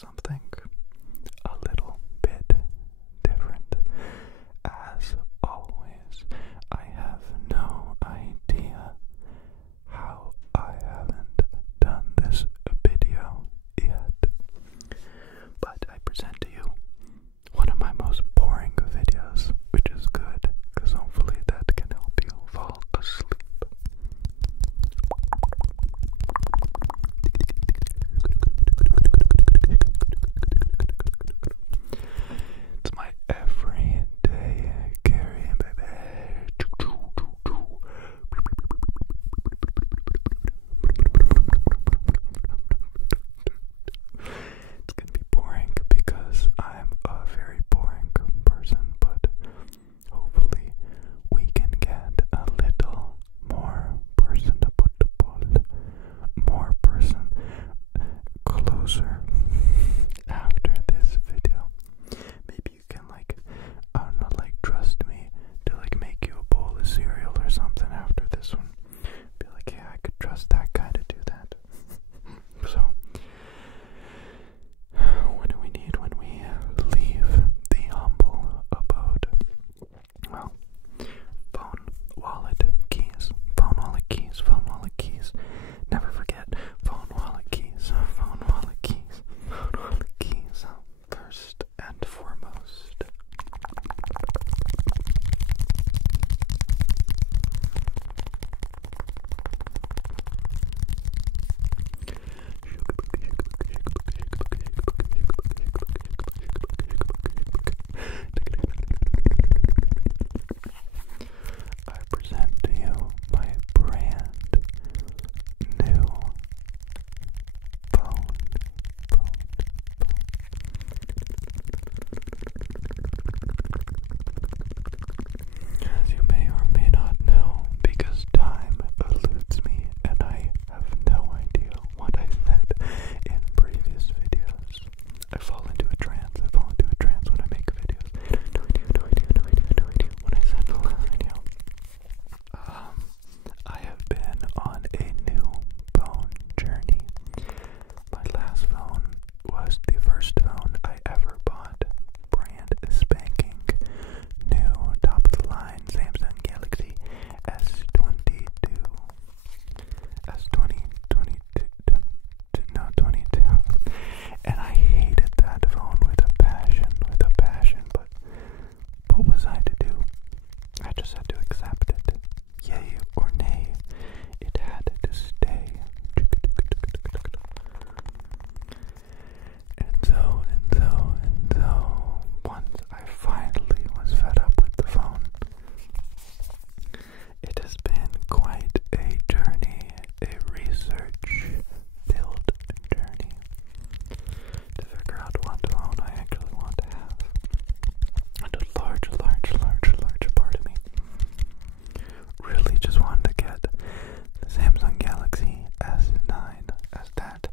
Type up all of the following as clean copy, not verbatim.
something a little bit different. As always, I have no idea how I haven't done this video yet. But I present to you one of my most boring videos, which is good, because hopefully that can help you fall asleep. It's my everyday carry, baby. It's gonna be boring because I'm a very boring person, but hopefully we can get a little more personable, more person closer after this video. Maybe you can I don't know, trust me to make you a bowl of cereal or something after this one. Be like, yeah, I could trust that guy to do that. So, what do we need when we leave the humble abode? Well, phone, wallet, keys, phone, wallet, keys, phone, wallet, keys. Never forget, phone, wallet, keys, phone, wallet, keys, phone, wallet, keys. First and foremost. I present to you my brand new phone. As you may or may not know, because time eludes me and I have no idea what I said in previous videos. I fall into a trance when I make videos. No idea what I said in the last video. I have been on a new phone journey. My last phone was the first phone I ever bought. Brand spanking new, top of the line Samsung Galaxy S22. S22. And I hated that phone with a passion, but what was I to do? I just had to accept it. Yay or nay, it had to stay. And so, once I finally was fed up with the phone, it has been quite a journey, a research, build journey, to figure out what phone I actually want to have. And a large part of me really just wanted to get the Samsung Galaxy S9, as that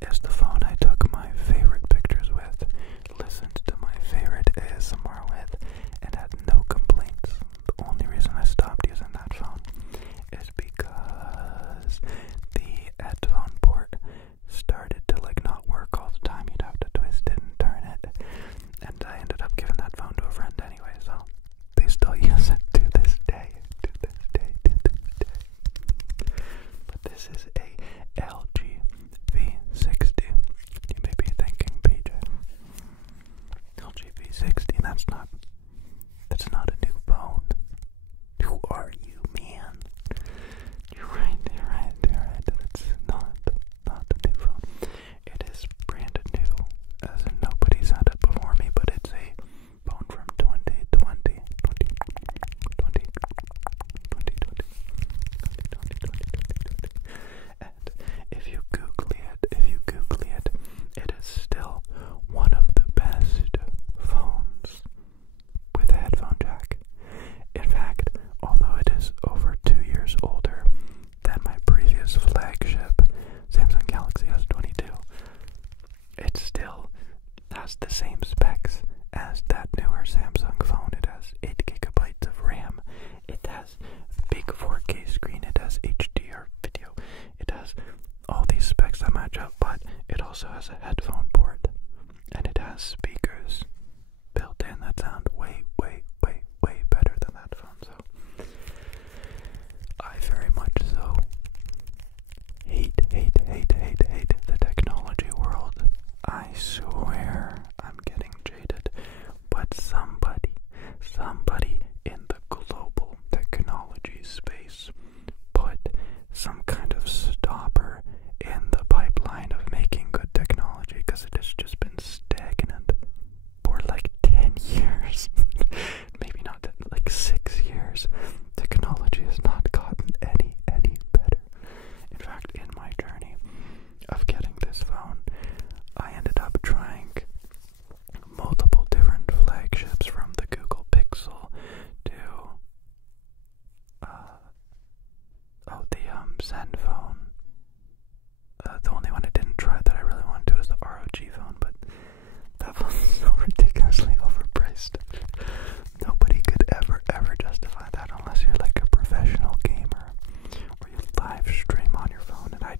is the phone I took my favorite pictures with, listened to my favorite ASMR with, and had no complaints. The only reason I stopped using that phone is because the headphone port started to not work all the time. You'd have to twist it and turn it, and I ended up giving that phone to a friend anyway, so they still use it to this day. But this is a LG V60. You may be thinking, PJ, LG V60, that's not a new phone. Who are you, man? You're right. It's not a new phone. It is brand new, as in nobody's had it before me, but it's a phone from 2020. And if you Google it, it is still one of the best phones with a headphone jack. In fact, although it is over 2 years older than my previous flagship Samsung Galaxy S22, it still has the same specs as that newer Samsung phone. It has 8 gigabytes of RAM. It has big 4K screen. It has HDR video. It has all these specs that match up, but it also has a headphone port. and it has speakers built in that sound way better than that phone. So I very much so hate the technology world. I swear I'm getting jaded, but somebody in the global technology space put some kind of stopper in the pipeline of making good technology, because it has just been stagnant for like 10 years. Maybe not like 6 years. Technology has not gotten any better. In fact, in my journey of getting this phone, I ended up trying multiple different flagships, from the Google Pixel to the Zen phone. The only one I didn't try that I really wanted to was the ROG phone, but that phone's so ridiculously overpriced. Nobody could ever justify that unless you're like a professional gamer or you live stream on your phone. And I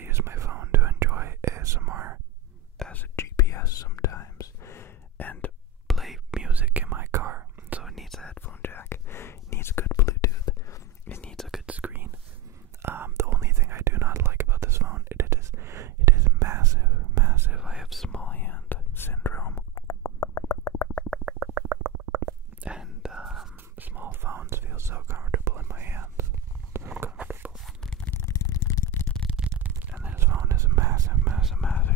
use my phone to enjoy ASMR as a GPS sometimes and play music in my car. So it needs a headphone jack, it needs good Bluetooth, it needs a good screen. The only thing I do not like about this phone, it is massive. I have small hand syndrome, and small phones feel so comfortable in my hands, so comfortable. And this phone is massive,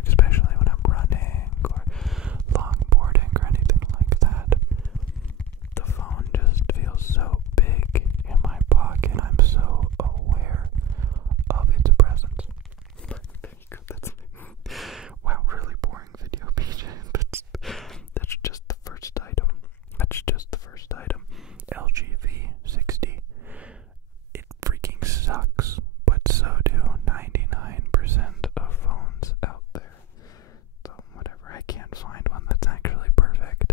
especially when I'm running or longboarding or anything like that. The phone just feels so big in my pocket. I'm so aware of its presence. Wow, really boring video, PJ. That's just the first item. LG V60. It freaking sucks, but so do 99% of phones out there. So whatever, I can't find one that's actually perfect.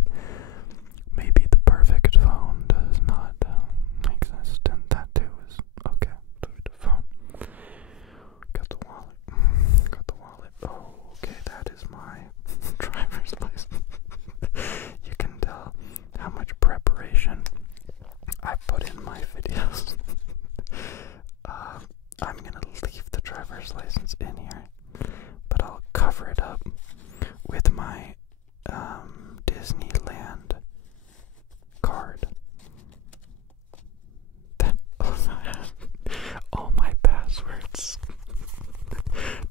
Maybe the perfect phone does not exist, and that too is okay. The phone. Got the wallet. Oh, okay, that is my driver's license. You can tell how much preparation I put in my videos. I'm gonna leave the driver's license in here, but I'll cover it up with my Disneyland card. That also has all my passwords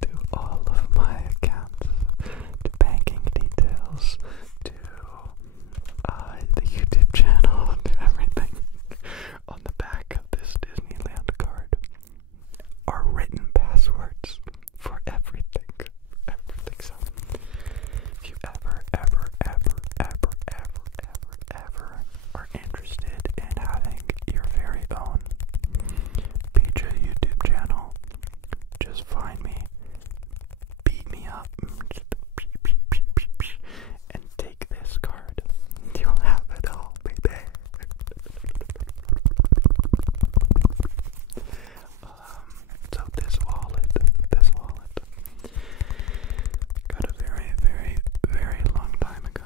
to all of my accounts, to banking details, to the YouTube channel, to everything on the back of this Disneyland card are written passwords for everything. So if you ever are interested in having your very own PJ YouTube channel, just find me, beat me up, and take this card. You'll have it all, baby. So this wallet got a very long time ago.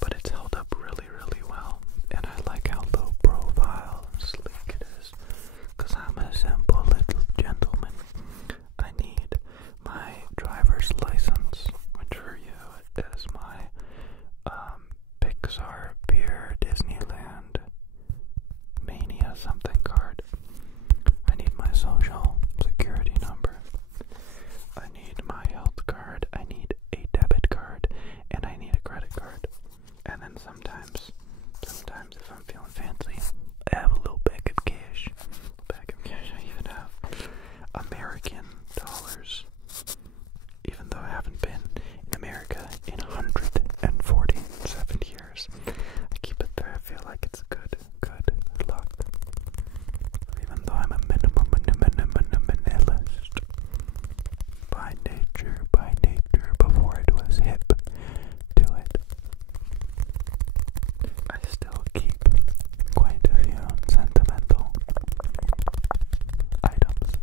But it's held up really well, and I like how low profile and sleek it is, because I'm a simple little gentleman. I need my driver's license, which for you is my Pixar Beer Disneyland Mania something card. I need my social security number. I need my health card. I need a debit card, and I need a credit card. And then sometimes if I'm feeling fancy, I have a little bag of cash. I even have American dollars, even though I haven't been in America in 147 years. I keep it there. I feel like it's good luck. Even though I'm a minimalist by nature, before it was hip to it, I still keep quite a few sentimental items.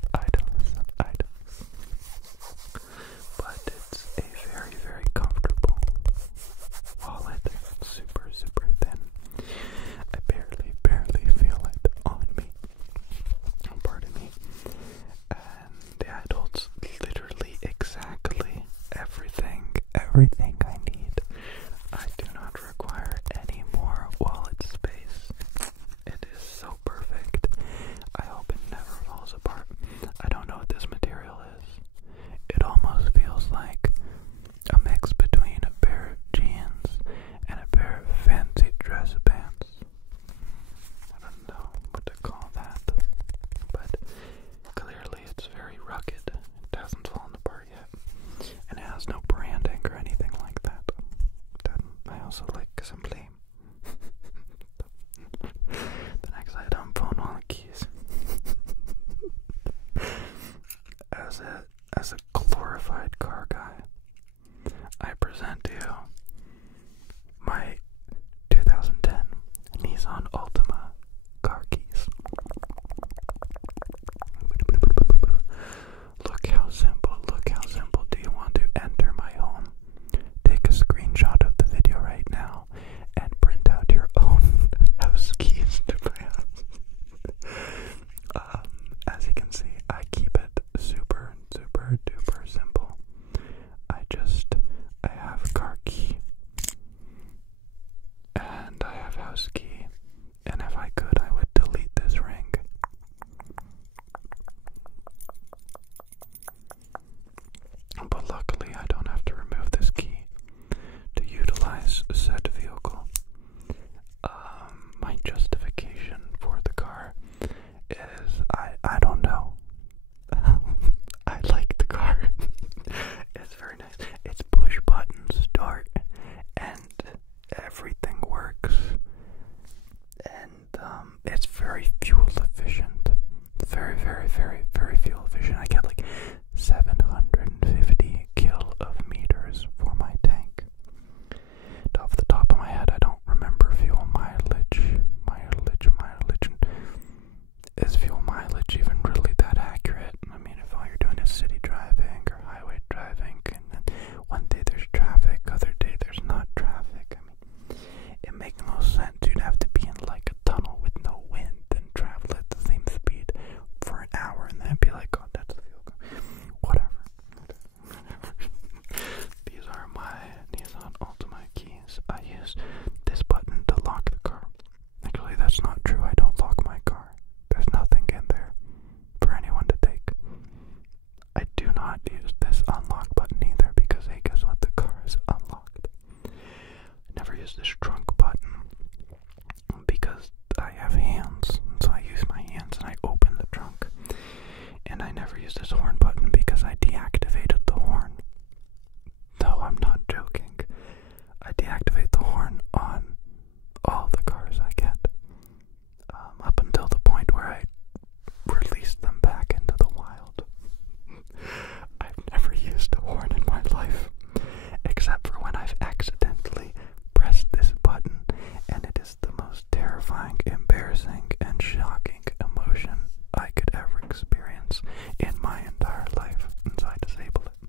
everything I need. I do not require any more wallet space. It is so perfect. I hope it never falls apart. I don't know what this material is. It almost feels like a mix between a pair of jeans and a pair of fancy dress pants. I don't know what to call that, but clearly it's very rugged. It hasn't fallen apart yet, and it has no branding or anything like that. I also like simply the next item, phone wallet keys. As a glorified car guy, I present to you my 2010 Nissan Altima car keys. Look how simple, look how simple. Do you want to enter my home? Take a screenshot of the video right now and print out your own house keys to my house. As you can see, I keep it super duper simple. I have car key and I have house key, and if I could, I would delete this ring. But luckily, I don't have to remove this key to utilize said vehicle. My justification for the car is I don't know. I like the car. It's very nice. It's push button start and everything works. And it's very fuel efficient. Very fuel efficient. I get like 750 kilometers for my tank. Off the top of my head, I don't remember fuel mileage. Is fuel mileage even really that accurate? I mean, if all you're doing is city driving or highway driving, and then one day there's traffic, other day there's not traffic, I mean, it makes no sense. You'd have to be in like a tunnel with no wind and travel at the same speed for an hour, and then be like, oh, that's the fuel. Whatever. These are my Nissan Altima keys. I use this button to lock the car. Actually, that's not true. I don't lock my car. There's nothing in there for anyone to take. I do not use this unlock button either because, hey, guess what? The car is unlocked. I never use this trunk button because I have hands, so I use my hands and I open the trunk. And I never use this horn button because I deactivated the horn. No, I'm not joking. I deactivate the horn on all the cars I get. Up until the point where I release them back into the wild. I've never used a horn in my life, except for when I've accidentally pressed this button, and it is the most terrifying, embarrassing, and shocking emotion I could ever experience in my entire life, and so I disable it.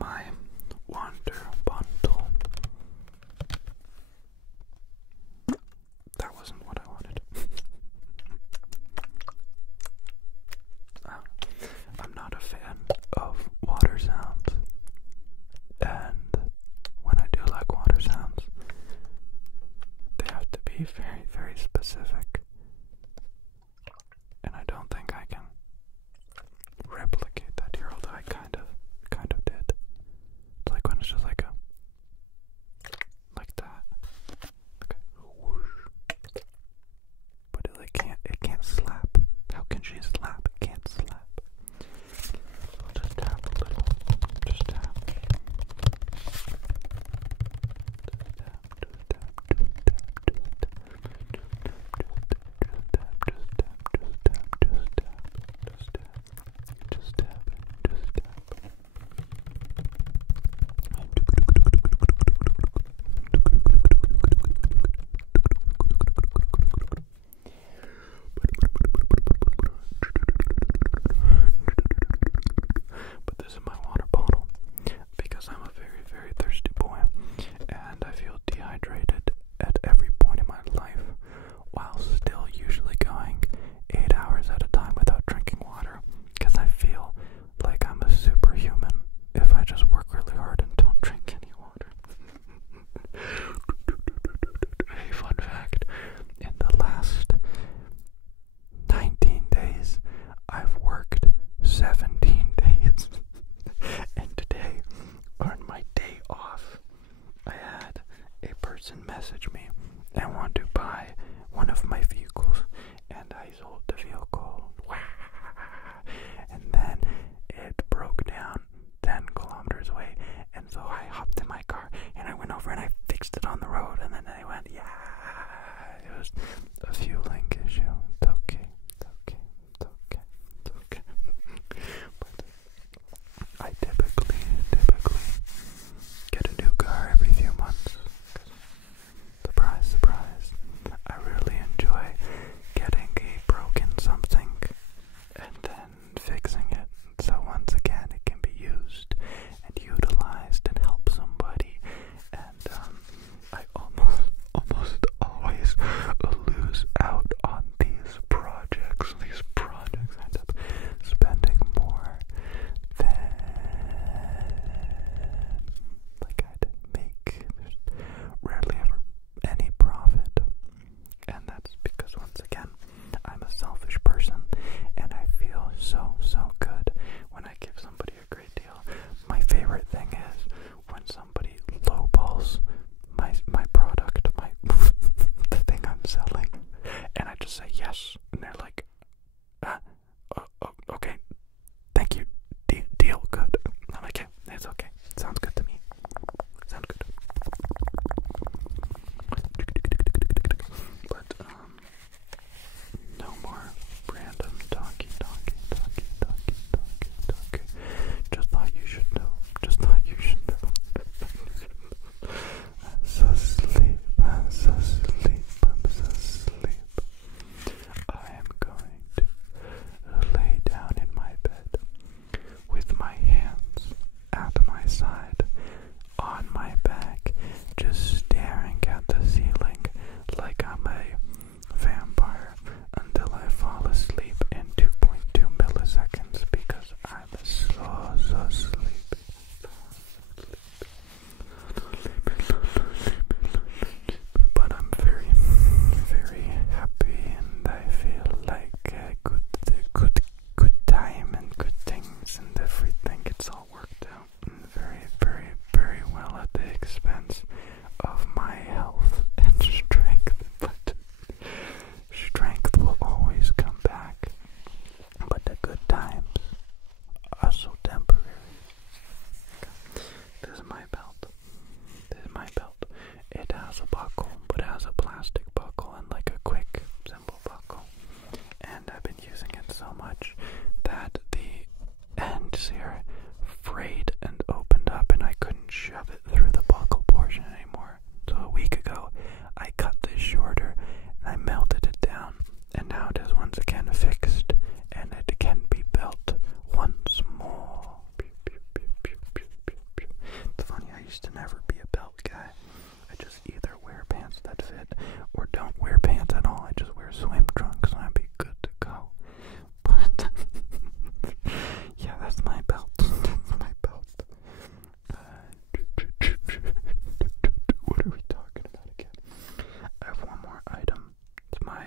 my water bottle. That wasn't what I wanted. I'm not a fan of water sounds, and when I do like water sounds, they have to be very, very specific, and I don't think I can replicate that here, although I kind of did. It's like when it's just like that, like a whoosh, but it can't slap. How can she slap? It can't slap. I'll just tap a little, just tap. But this is my water bottle because I'm a very, very thirsty boy, and I feel dehydrated at every point in my life while still usually going 8 hours at a time without drinking water, because I feel like I'm a superhuman if I just work really hard and don't drink any water. Hey, fun fact, in the last 19 days, I've worked 17 days. And today, on my day off, I had a person message me and want to buy one of my vehicles, and I sold the vehicle. And then it broke down 10 kilometers away, and so I hopped in my car and I went over and I fixed it on the road, and then I went, yeah. It was a fueling issue. It's okay. But I typically get a new car every few months. Surprise, surprise. I really enjoy getting a broken something and then fixing it, so once again it can be used and utilized and help somebody. And I almost always lose out on these projects. These projects end up spending more than like I'd make. There's rarely ever any profit, and that's because, once again, I'm a selfish person, and I feel so good when I give somebody a great deal. My favorite thing is when somebody lowballs my product, the thing I'm selling, and I just say yes, and they're like, okay, thank you, deal, good. I'm like, yeah, it's okay, sounds good to me, sounds good. But no more random talkie. Just thought you should know. I'm so asleep. I am going to lay down in my bed with my hands at my side, on my back, just staring at the ceiling like I'm a vampire until I fall asleep in 2.2 milliseconds because I'm so sleepy. But I'm very, very happy, and I feel like a good time and good things and everything. It's all worked out and very, very, very well at the expense of my health and strength. But strength will always come back. But the good times are so temporary. This is my belt. It has a buckle, but it has a plastic buckle and like a quick, simple buckle. And I've been using it so much that the ends here frayed and opened up, and I couldn't shove it through the buckle portion anymore. So a week ago, I cut this shorter and I melted it down, and now it is once again fixed, and it can be built once more. used to never be a belt guy. I just either wear pants that fit or don't wear pants at all. I just wear swim trunks and I'd be good to go. But yeah, that's my belt. That's my belt. What are we talking about again? I have one more item. It's my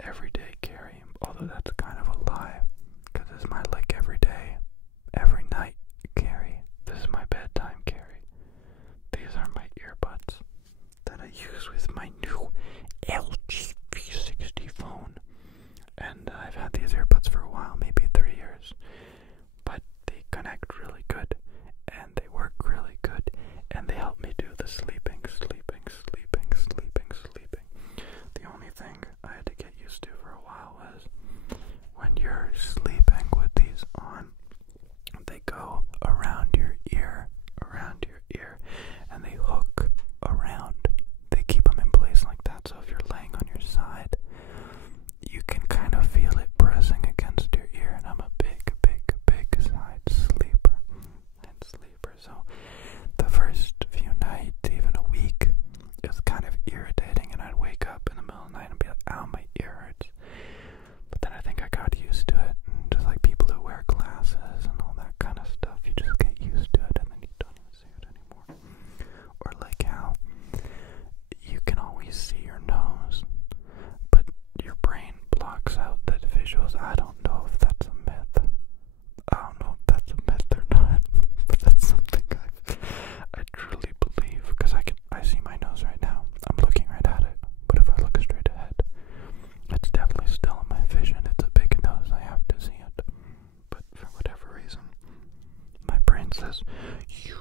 everyday carry, although that's kind of a lie, because it's my like everyday, every night carry. This is my bedtime carry. These are my earbuds that I use with my new LG V60 phone. And I've had these earbuds for a while, maybe 3 years. But they connect really good, and they work really good, and they help me do the sleeping. The only thing I had to get used to for a while was when you're sleeping with these on, they go around your ear, and they hook around. They keep them in place like that, so if you're laying on your side, you can kind of feel it pressing against your ear, and I'm a big side sleeper. So the first few nights, even a week, it was kind of irritating, and I'd wake up in the middle of the night and be like, ow, my ear hurts. But then I think I got used to it, and just like people who wear glasses and all that kind of stuff, you just get used to it, and then you don't even see it anymore. Or like how you can always see your nose, but your brain blocks out the visuals. I don't know if that's a myth. I don't know if that's a myth or not, but that's something I truly believe, because I see my nose right now. I'm looking right at it, but if I look straight ahead, it's definitely still in my vision. It's a big nose, I have to see it. But for whatever reason, my brain says, you